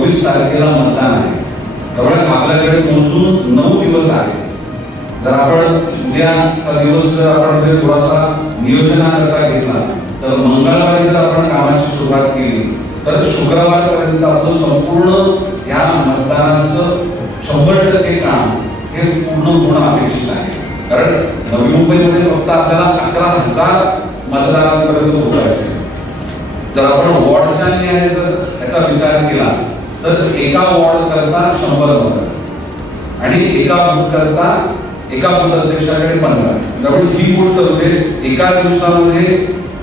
26 तारखेला मतदान आहे. त्यामुळे आपल्याकडे मोजून 9 दिवस आहेत. जर आपण उद्याचा दिवस जर आपण थोडासा नियोजनाकरता घेतला तर मंगळवारी जर आपण कामाची सुरुवात केली तर शुक्रवारपर्यंत आपलं संपूर्ण या मतदानाचं 100% काम हे पूर्ण होणं अपेक्षित आहे. कारण नवी मुंबईमध्ये फक्त आपल्याला 11,000 मतदारांपर्यंत पोहोचायचे. जर आपण वॉर्डच्या न्याय जर याचा विचार केला तर एका वॉर्ड करता 100 मतं आणि एका बूथ करता एका बूथ अध्यक्षाकडे 15. त्यामुळे ही गोष्ट म्हणजे एका दिवसामध्ये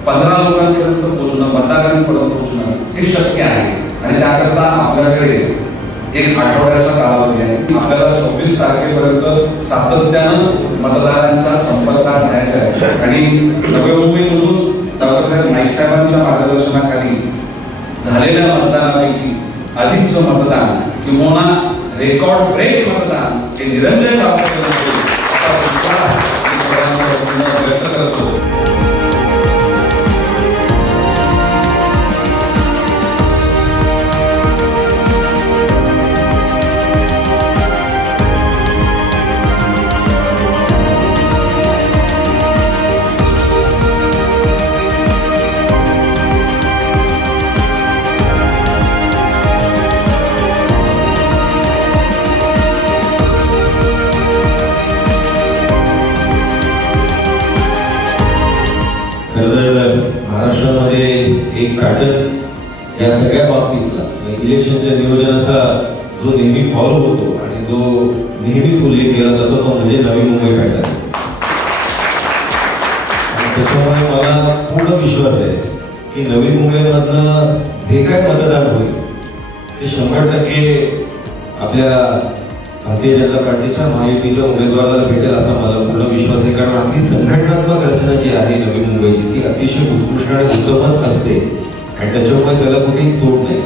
15 लोकांपर्यंत पोहोचणं, मतदारांपर्यंत पोहोचणं हे शक्य आहे. आणि त्याकरता आपल्याकडे एक आठवड्याचा कालावधी आहे. आपल्याला 26 तारखेपर्यंत सातत्यानं मतदारांच्या संपर्कात राहायचं आहे. आणि नवी मुंबईमधून डॉक्टर नाईक साहेबांच्या मार्गदर्शनाखाली झालेल्या मतदानापैकी अधिकचं मतदान किंवा रेकॉर्ड ब्रेक मतदान हे निरंजन प्राप्त करतो असा विश्वास व्यक्त करतो. महाराष्ट्रामध्ये एक पॅटर्न या सगळ्या बाबतीतला इलेक्शनच्या नियोजनाचा जो नेहमी फॉलो होतो आणि जो नेहमीच उल्लेख केला जातो तो म्हणजे नवी मुंबई पॅटर्न. त्याच्यामुळे मला पूर्ण विश्वास आहे की नवी मुंबईमधनं जे काय मतदान होईल ते 100% आपल्या भारतीय जनता पार्टीच्या महायुतीच्या उमेदवाराला भेटेल असा मला पूर्ण विश्वास आहे. कारण आपली संघटनात्मक रचना जी आहे नवी मुंबईची ती अतिशय उत्कृष्ट आणि उत्तमच असते आणि त्याच्यामुळे त्याला कुठेही तोड नाही.